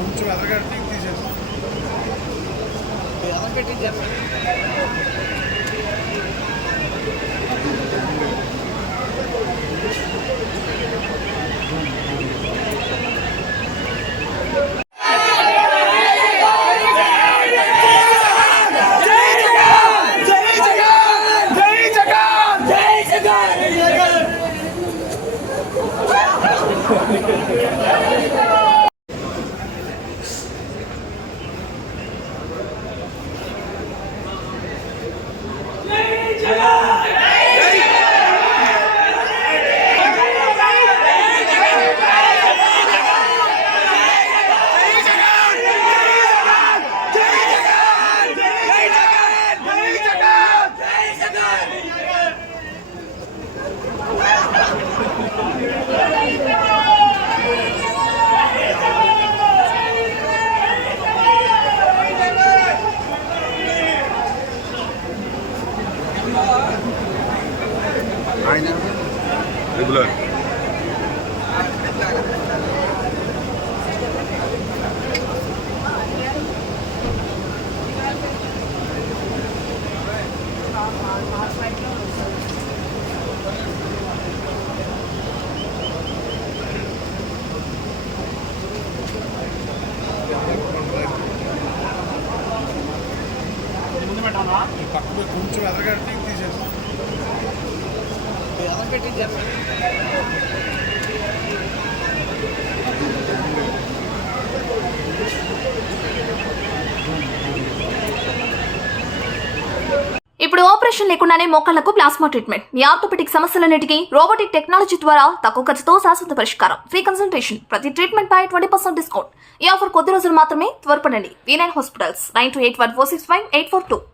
కొంచెం ఎదరగట్టి తీసేసి ఎదరగట్టించారు. రెగ్యులర్ పక్కన కొంచెం ఎదరగట్టి తీసేసి ఎదరగట్టించారు. ఇప్పుడు ఆపరేషన్ లేకుండానే మోకాళ్లకు ప్లాస్మా ట్రీట్మెంట్. మీ ఆర్థోపెటిక్ సమస్యలన్నిటికీ రోబోటిక్ టెక్నాలజీ ద్వారా తక్కువ ఖర్చుతో శాశ్వత పరిష్కారం. Free consultation. ప్రతి ట్రీట్మెంట్ పై 20% డిస్కౌంట్. ఈ ఆఫర్ కొద్ది రోజులు మాత్రమే. త్వరపడండి. V9 hospitals 9281465842.